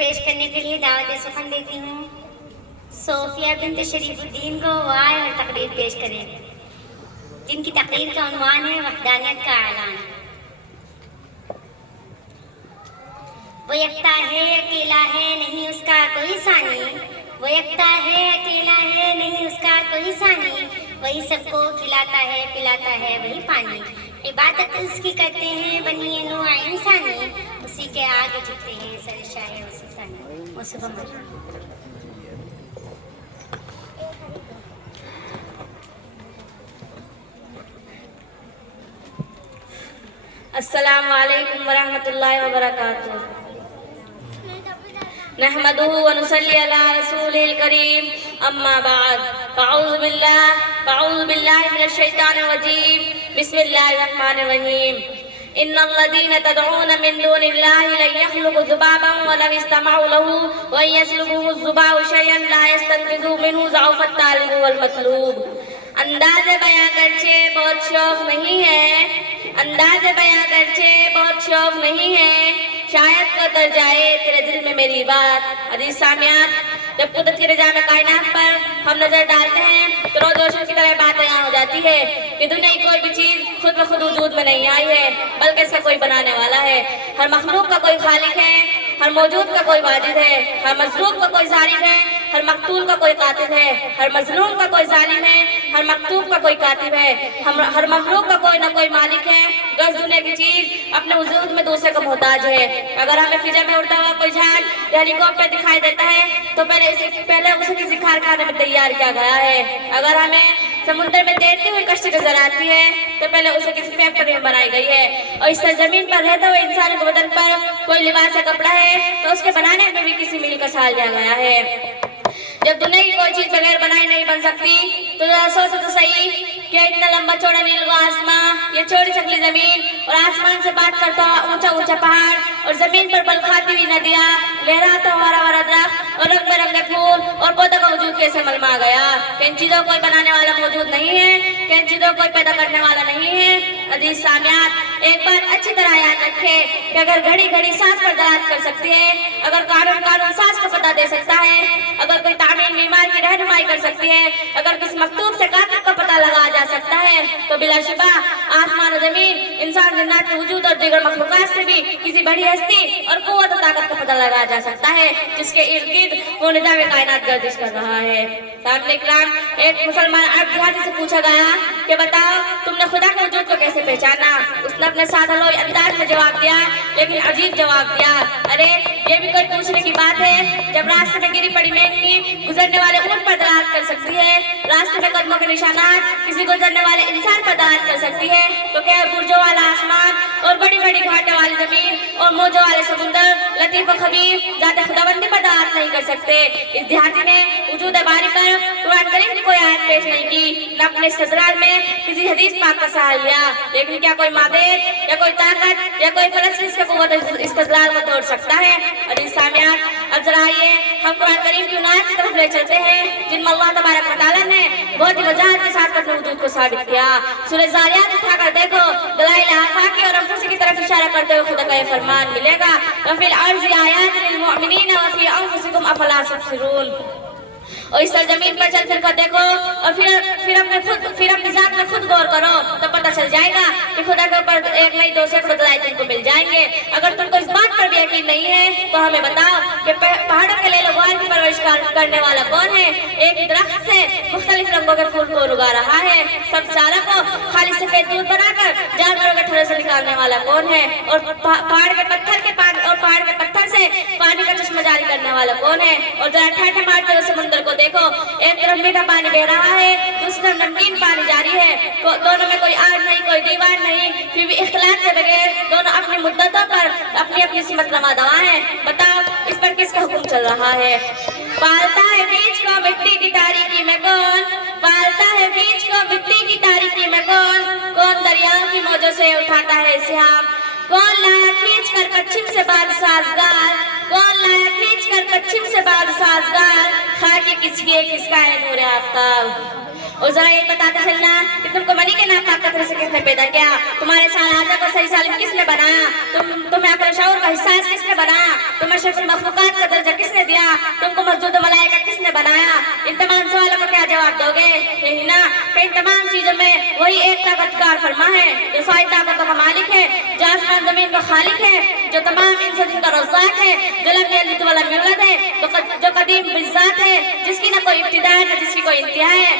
پیش کرنے کے لیے دعوت سخن دیتی ہوں صوفیہ بنت شریف الدین کو وہ آئے اور تقریر پیش کریں، جن کی تقریر کا عنوان ہے وحدانیت کا اعلان۔ وہ یکتا ہے اکیلا ہے نہیں اس کا کوئی ثانی، وہ یکتا ہے اکیلا ہے نہیں اس کا کوئی ثانی، وہی سب کو کھلاتا ہے پلاتا ہے وہی پانی، عبادت اس کی کرتے ہیں بنی نوع انسانی، اسی کے آگے جھکتے ہیں سر شاہ وسیفانی۔ السلام علیکم ورحمۃ اللہ وبرکاتہ۔ نحمده ونصلي على رسوله الكريم اما بعد فاعوذ باللہ من الشیطان الرجیم، بسم اللہ الرحمن الرحیم۔ ان الذين تدعون من دون الله لن يخلقوا ذبابا ولو استمعوا له وان يسلبهم الذباب شيئا لا يستنقذوه منه ضعف الطالب والمطلوب۔ انداز بیاں گرچہ بہت شوق نہیں ہے، انداز بیاں گرچہ بہت شوق نہیں ہے، شاید کو اتر جائے تیرے دل میں میری بات۔ عزیز سامعات، جب قدرت کی رضا میں کائنات پر ہم نظر ڈالتے ہیں تو روز روشن کی طرح بات بیان ہو جاتی ہے کہ دنیا کی کوئی بھی چیز خود بخود وجود میں نہیں آئی ہے، بلکہ اس کا کوئی بنانے والا ہے۔ ہر مخلوق کا کوئی خالق ہے، ہر موجود کا کوئی واجد ہے، ہر مظلوم کا کوئی ظالم ہے، ہر مقتول کا کوئی قاتل ہے، ہر مظلوم کا کوئی ظالم ہے، ہر مقتول کا کوئی کاتب ہے، ہر مخلوق کا کوئی نہ کوئی مالک ہے۔ گز دنیا کی چیز اپنے وجود میں دوسرے کا محتاج ہے۔ اگر ہمیں فضا میں اڑتا ہوا کوئی جہاز یا ہیلی کاپٹر دکھائی دیتا ہے تو پہلے اسے کسی کارخانے میں تیار کیا گیا ہے۔ اگر ہمیں سمندر میں تیرتی ہوئی کشتی نظر آتی ہے تو پہلے اسے کسی فیکٹری میں بنائی گئی ہے۔ اور اس زمین پر رہتے ہوئے انسان کے بدن پر کوئی لباس یا کپڑا ہے تو اس کے بنانے میں بھی کسی میل کا سال لیا گیا ہے۔ جب دنیا کی کوئی چیز بغیر بنائی نہیں بن سکتی تو ذرا سوچو تو صحیح کہ اتنا لمبا چوڑا نیل و آسمان، یہ چوڑی چکلی زمین اور آسمان سے بات کرتا ہوا اونچا اونچا پہاڑ اور زمین پر بل کھاتی ہوئی ندیاں، لہراتا ہوا ہرا بھرا درخت اور رنگ برنگے پھول اور پودا کا وجود کیسے ملما گیا؟ کہ ان چیزوں کو کوئی بنانے والا موجود نہیں ہے، کہ ان چیزوں کو کوئی پیدا کرنے والا نہیں ہے؟ عزیز سامعات، ایک بات اچھی طرح یاد رکھے کہ اگر گھڑی گھڑی سانس پر دراز کر سکتی ہے، اگر قانون سانس کو پتہ دے سکتا ہے، اگر کوئی تعمیر بیمار کی رہنمائی کر سکتی ہے، اگر کسی مکتوب سے کاتب کا پتہ لگایا جا سکتا ہے تو بلا شبہ آسمان و زمین، انسان جنات کے وجود اور دیگر مخلوقات سے بھی کسی بڑی ہستی اور قوت و طاقت کا پتہ لگایا جا سکتا ہے جس کے ارد گرد وہ نظام کائنات گردش کر رہا ہے۔ سامنے اکرام، ایک مسلمان عرب دیہاتی سے پوچھا گیا کہ بتاؤ تم نے خدا کے وجود کو کیسے پہچانا؟ اس نے اپنے سادہ لوئی انداز میں جواب دیا، لیکن عجیب جواب دیا، ارے یہ بھی کوئی پوچھنے کی بات ہے؟ جب راستے میں گری پڑی مینگنی گزرنے والے اونٹ پر دلالت کر سکتی ہے، راستے میں قدموں کے نشانات کسی گزرنے والے انسان پر دلالت کر سکتی ہے، تو کیا برجوں والا آسمان اور بڑی بڑی گھاٹیں والی زمین اور موجوں والے سمندر لطیف و خبیر ذات خداوندی پر دلالت نہیں کر سکتے؟ اس دیہاتی نے وجود باری پر قرآن کریم کی کوئی آیت پیش نہیں کی، نہ اپنے استدلال میں کسی حدیث پاک کا سہارا لیا، لیکن کیا کوئی مادیت یا کوئی طاقت یا کوئی فلسفی اس کے قوت استدلال کو توڑ سکتا ہے؟ عزیز سامعات، اب ذرا آئیے ہم قرآن کریم کی ان آیات کی طرف لے چلتے ہیں جن میں اللہ تبارک و تعالیٰ نے بہت ہی وضاحت کے ساتھ اپنے وجود کو ثابت کیا۔ سورہ ذاریات اٹھا کر دیکھو، دلائل آفاقی اور انفسی کی طرف اشارہ کرتے ہوئے خدا کا یہ فرمان ملے گا، وَفِي الْأَرْضِ آیَاتٌ لِلْمُؤْمِنِينَ وَفِي أَنفُسِكُمْ أَفَلَا تُبْصِرُونَ۔ اور اس زمین پر چل کر دیکھو اور پھر اپنی ذات میں خود غور کرو تو پتہ چل جائے گا کہ خدا کے اوپر ایک نہیں دو سینکڑوں دلائل تم کو مل جائیں گے۔ اگر تم کو اس بات پر بھی یقین نہیں ہے تو ہمیں بتاؤ کہ پہاڑوں کے لیل و غبار کی پرورش کرنے والا کون ہے؟ ایک ہی درخت سے مختلف رنگوں کے پھول کو اگا رہا ہے۔ سب چارہ کو خالی سفید دودھ بنا کر جانوروں کے ٹھوڑے سے نکالنے والا کون ہے؟ اور پہاڑ کے پتھر سے پانی کا چشمہ جاری کرنے والا کون ہے؟ اور ذرا ٹھنڈے مارتے ہوئے سمندر کو دیکھو، ایک طرف میٹھا پانی بہ رہا ہے، دوسری طرف نمکین پانی جاری ہے، دونوں میں کوئی آگ نہیں، کوئی دیوار نہیں، پھر بھی اختلاط کے بغیر دونوں اپنی مدتوں پر اپنی اپنی سمت نما دوا ہیں۔ بتاؤ اس پر کس کا حکم چل رہا ہے؟ پالتا ہے بیج کو مٹی کی تاریکی میں کون؟ پالتا ہے بیج کو مٹی کی تاریکی میں کون دریاؤں کی موجوں سے اٹھاتا ہے سیاب؟ کون لایا کھینچ کر پچھم سے بال سازگار؟ کون لایا کھینچ کر پچھم سے بال سازگار؟ خاک کس کی ہے کس کا ہے نور آفتاب؟ اور ذرا یہ بتاتے چلنا کہ تم کو منی کے ناپاک قطرے سے کس نے پیدا کیا؟ تمہارے سالادہ کو صحیح سالم کس نے بنایا؟ تمہیں عقل شعور کا حصہ کس نے بنایا؟ تمہیں شرف المخلوقات کا درجہ کس نے دیا؟ تم کو مسجود و ملائکہ کس نے بنایا؟ ان تمام سوالوں کا کیا جواب دو گے؟ یہی نا کہ ان تمام چیزوں میں وہی ایک طاقتکار فرما ہے جو ساری طاقتوں کا مالک ہے، جو آسمان زمین کا خالق ہے، جو تمام انس و جن کا رزاق ہے، جو لم یلد ولم یولد ہے، جو قدیم بالذات ہے، جس کی نہ کوئی ابتدا ہے نہ جس کی کوئی انتہا ہے،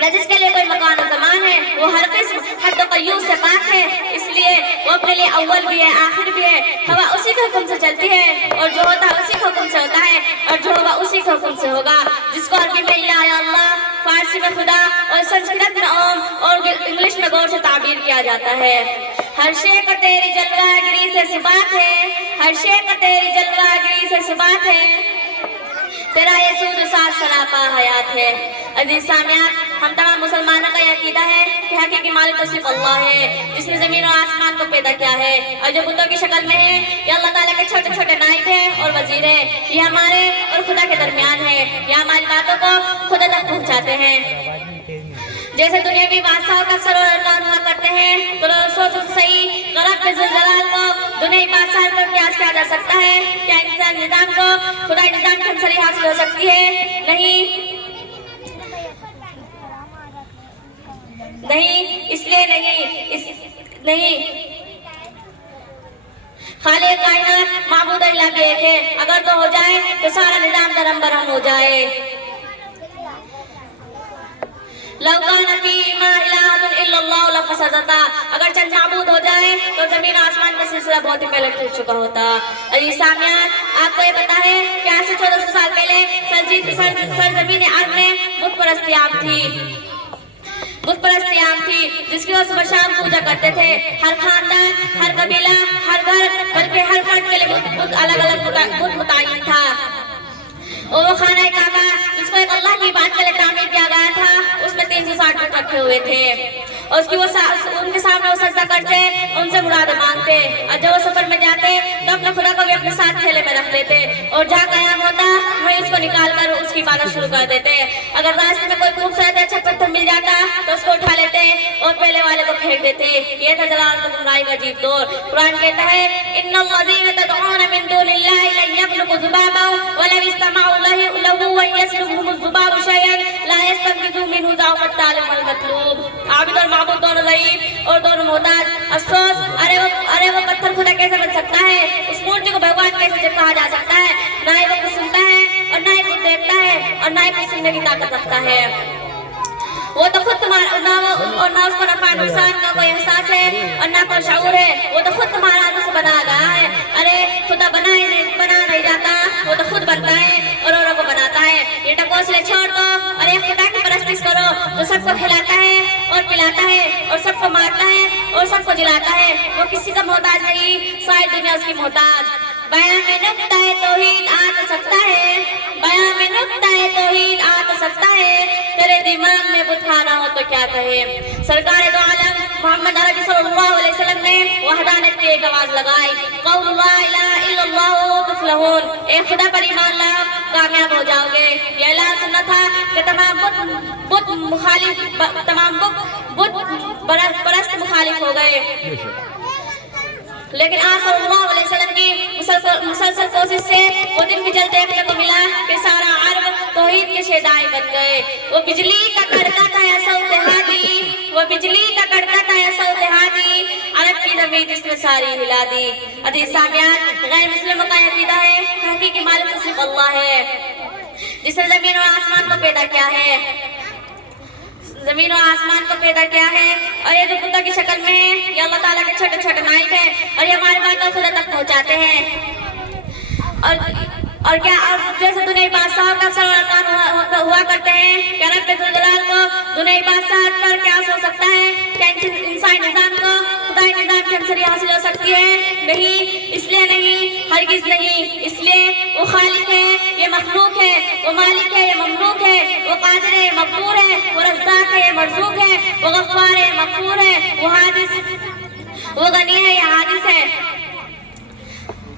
نہ جس کے لیے کوئی مکان و زمان ہے، وہ ہر قسم حد و قیود سے پاک ہے، اس لیے وہ اپنے لیے اول بھی ہے آخر بھی ہے، ہوا اسی کے حکم سے چلتی ہے اور جو ہوتا ہے اسی کے حکم سے ہوتا ہے اور جو ہوگا اسی کے حکم سے ہوگا، جس کو عربی میں یا اللہ، فارسی میں خدا اور سنسکرت میں اوم اور انگلش میں گور سے تعبیر کیا جاتا ہے۔ ہر شے کو تیری جلوہ گری سے ثبات ہے، ہر شے کو تیری جلوہ گری سے ثبات ہے، تیرا یہ سود ساتھ سراپا حیات ہے۔ عزیز سامعین، ہم تمام مسلمانوں کا یہ عقیدہ ہے کہ حقیقی مالک تو صرف اللہ ہے جس نے زمین اور آسمان کو پیدا کیا ہے، اور جو بتوں کی شکل میں ہے یہ اللہ تعالیٰ کے چھوٹے چھوٹے نائب ہیں اور وزیر ہیں، یہ ہمارے اور خدا کے درمیان ہے، یہ ہماری باتوں کو خدا تک پہنچاتے ہیں۔ جیسے دنیاوی بادشاہوں کا سر و اعلان ہوا کرتے ہیں تو سوچ صحیح رب ذوالجلال کو دنیاوی بادشاہ پر قیاس کیا جا سکتا ہے؟ کیا انسان نظام کو خدائی نظام کی ہمسری حاصل ہو سکتی ہے؟ نہیں، اس لیے نہیں، خالق کائنات معبود الہ بھی ایک ہے، اگر تو ہو جائے تو سارا نظام درہم برہم ہو جائے۔ لو کان فیہما الہ الا اللہ لفسدتا، اگر چند معبود ہو جائے تو زمین آسمان کا سلسلہ بہت ہی پہلے ٹوٹ چکا ہوتا۔ عزیز سامعین، آپ کو یہ پتا ہے کہ آج سے 1400 سال پہلے سرزمین عرب میں بت پرستی عام تھی، جس کی وہ صبح شام پوجا کرتے تھے، ہر خاندان، ہر قبیلہ، ہر گھر، بلکہ ہر فرد کے لیے بت الگ الگ بت متعین تھا، اور وہ خانہ کعبہ جس کو ایک اللہ کی بات کے لیے تعمیر کیا گیا تھا، اس میں 360 بت رکھے ہوئے تھے، اور ان کے سامنے وہ سجدہ کرتے، ان سے مراد مانگتے، اور جب وہ سفر میں جاتے تو اپنے خدا کو بھی اپنے ساتھ تھیلے میں رکھ لیتے، اور جہاں قیام ہوتا وہیں اس کو نکال کر اس کی عبادت شروع کر دیتے۔ اگر راستے میں کوئی خوبصورت اچھا پتھر مل جاتا تو اس کو اٹھا لیتے اور پہلے والے کو پھینک دیتے۔ یہ تھا جلالت و گمراہی کا عجیب دور۔ قرآن کہتا ہے ان الذین تدعون من دون اللہ لن یخلقوا ذبابا ولو استمعوا له وان يسلبهم الذباب شيئا لا يستنقذوا منه ضعف الطالب والمطلوب۔ عابد اور معبود دونوں ضعیف اور دونوں محتاج۔ افسوس، ارے وہ پتھر خدا کیسے بن سکتا ہے؟ اس مورتی کو بھگوان کیسے کہا جا سکتا ہے؟ نہ ہی وہ کچھ سنتا ہے اور نہ ہی کچھ دیکھتا ہے اور نہ ہی کچھ سننے کی طاقت رکھتا ہے۔ وہ تو خود تمہارا نہ اس کو نفع نقصان کا کوئی احساس ہے اور نہ کوئی شعور ہے، وہ تو خود تمہارا ہاتھ سے بنا گیا ہے۔ ارے خدا بنا نہیں جاتا، وہ تو خود بنتا ہے اور اوروں کو بناتا ہے۔ یہ ٹکوسلے چھوڑ دو اور ایک خدا کی پرستش کرو جو سب کو کھلاتا ہے اور پلاتا ہے اور سب کو مارتا ہے اور سب کو جلاتا ہے۔ وہ کسی کا محتاج نہیں، ساری دنیا اس کی محتاج۔ بیان میں نقطہ توحید آ تو سکتا ہے، بیان میں نقطہ توحید آ تو سکتا ہے، تیرے دماغ میں بت خانہ ہو تو کیا کہے۔ سرکار دو عالم محمد عربی صلی اللہ علیہ وسلم نے وحدانیت کی ایک آواز لگائی، قول لا الہ الا اللہ تفلحون، اے خدا پر ایمان لاؤ کامیاب ہو جاؤ گے۔ یہ اعلان سننا تھا کہ تمام بت پرست مخالف ہو گئے، لیکن آپ صلی اللہ علیہ وسلم کی مسلسل کوشش سے وہ دن بھی جلد دیکھنے کو ملا کہ سارا عرب توحید کے شیدائی بن گئے۔ وہ بجلی کا کڑکا تھا یا صوت ہادی، وہ بجلی کا کڑکا تھا یا صوت ہادی، عرب کی زمین جس نے ساری ہلا دی۔ عزیز سامعین، غیر مسلموں کا عقیدہ ہے کہ حقیقی مالک صرف اللہ ہے جس نے زمین اور آسمان کو پیدا کیا ہے، زمین و آسمان کو پیدا کیا ہے، اور یہ جو بتوں کی شکل میں ہے یہ اللہ تعالیٰ کے چھوٹے چھوٹے نائب ہیں اور یہ ہماری باتوں خدا تک پہنچاتے ہیں۔ اور کیا جیسے دنیا بادشاہ کا سر ہوا کرتے ہیں، کیا رب ذوالجلال کو دنیا بادشاہ پر قیاس ہو سکتا ہے؟ کیا انسانی نظام کو خدائی نظام کی ہمسری حاصل ہو سکتی ہے؟ نہیں، اس لیے نہیں، ہرگز نہیں۔ اس لیے وہ خالق ہے، یہ مخلوق ہے، وہ مالک ہے، یہ مملوک ہے، وہ قادر ہے، یہ مقدور ہے، وہ رزاق ہے، یہ مرزوق ہے، وہ غفار ہے، مغفور ہے، وہ حادث، وہ غنی ہے، یہ حادث ہے،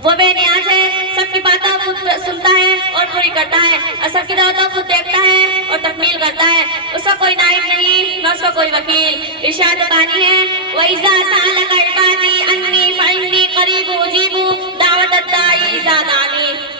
وہ بے نیاز ہے، سب کی باتوں سنتا ہے اور پوری کرتا ہے، اور سب کی دعوتوں کو دیکھتا ہے اور تکمیل کرتا ہے، اس کا کوئی نائب نہیں نہ اس کا کوئی وکیل۔ ارشاد بانی ہے وَإِذَا سَأَلَكَ عِبَادِي عَنِّي فَإِنِّي قَرِيبٌ أُجِيبُ دَعْوَةَ الدَّاعِ إِذَا دَعَانِ۔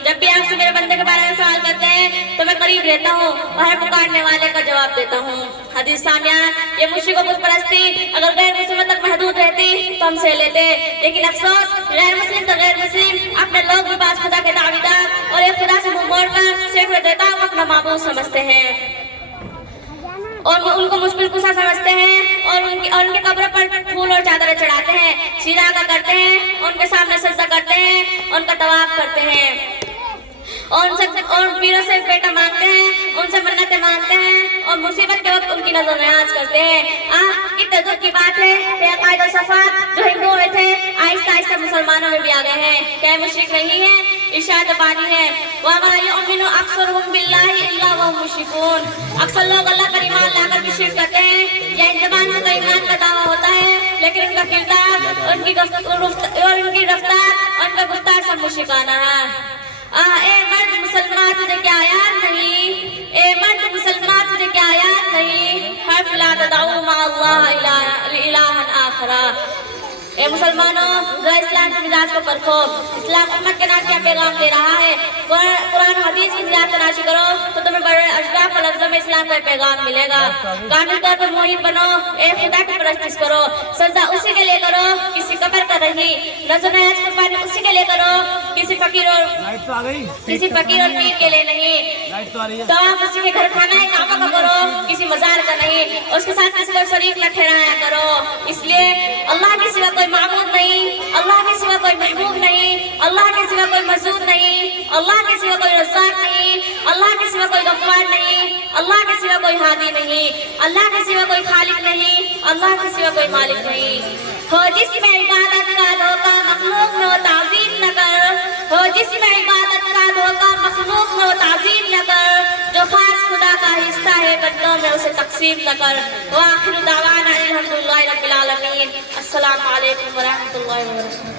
جب بھی آپ سے میرے بندے کے بارے میں سوال کرتے ہیں تو میں قریب رہتا ہوں اور ہر پکارنے والے کا جواب دیتا ہوں۔ حدیث سامعین، یہ مشرک و بت پرستی اگر غیر مسلموں تک محدود رہتی تو ہم سہ لیتے، لیکن افسوس غیر مسلم تو غیر مسلم اپنے لوگ بھی بعض خدا کے دعویدار اور ایک خدا سے منہ موڑ کر صرف دیتا کو اپنا معبود سمجھتے ہیں اور وہ ان کو مشکل کشا سمجھتے ہیں اور ان کے قبر پر پھول اور چادریں چڑھاتے ہیں، شیرہ کرتے ہیں، ان کے سامنے سجدہ کرتے ہیں، ان کا طواف کرتے ہیں اور پیروں سے بیٹا مانگتے ہیں، ان سے منتیں مانگتے ہیں اور مصیبت کے وقت ان کی نظر نیاز کرتے ہیں۔ کتنے دکھ کی بات ہے کہ عقائد و صفات جو ہندوؤں میں تھے آہستہ آہستہ مسلمانوں میں بھی آ گئے ہیں، کیا یہ مشرک نہیں ہے؟ ارشاد بانی ہے وَمَا يُؤْمِنُ أَكْثَرُهُم بِاللَّهِ إِلَّا وَهُمْ مُشْرِكُونَ۔ اکثر لوگ اللہ پر ایمان لا کر بھی شرک کرتے ہیں یا ان زبان سے تو ایمان کا دعویٰ ہوتا ہے لیکن ان کا کردار اور ان کی رفتار اور ان کا گفتار سب مشرکانہ ہے۔ اے مرد مسلمان تجھے کیا یاد نہیں، اے مرد مسلمان تجھے کیا یاد نہیں، حرف لا تدعو مع اللہ الہا آخر۔ اے مسلمانوں، ذرا اسلام کے مزاج کو پرکھو، اسلام امت کے نام کیا پیغام دے رہا ہے۔ قرآن و حدیث کی زیادہ تلاشی کرو تو تمہیں بڑے اشراف و لفظوں میں اسلام کا پیغام ملے گا۔ کامل طور پر موحد بنو، اے خدا کی پرستش کرو، سجدہ اسی کے لیے کرو کسی قبر کا نہیں، نذر نیاز قربانی اسی کے لیے کرو کسی فقیر اور پیر کے لیے نہیں، تو آپ اسی کے گھر کھانا ہے کعبہ کا کرو کسی مزار کا نہیں، اس کے ساتھ کسی کو شریک نہ ٹھہرایا کرو۔ اس لیے اللہ کے سوا کوئی معبود نہیں، اللہ کے سوا کوئی محبوب نہیں، اللہ کے سوا کوئی مسعود نہیں، اللہ کے سوا کوئی رزاق نہیں، اللہ کے سوا کوئی غفار نہیں، اللہ کے سوا کوئی ہادی نہیں، اللہ کے سوا کوئی خالق نہیں، اللہ کے سوا کوئی مالک نہیں۔ ہو جس میں عبادت کا دھوکہ مخلوق میں وہ تعظیم نہ کر، ہو جس میں عبادت کا دھوکہ مخلوق میں وہ تعظیم نہ کر، جو خاص خدا کا حصہ ہے بندوں میں اسے تقسیم نہ کر۔ وآخر دعوانا الحمدللہ رب العالمین۔ السلام علیکم ورحمۃ اللہ وبرکاتہ۔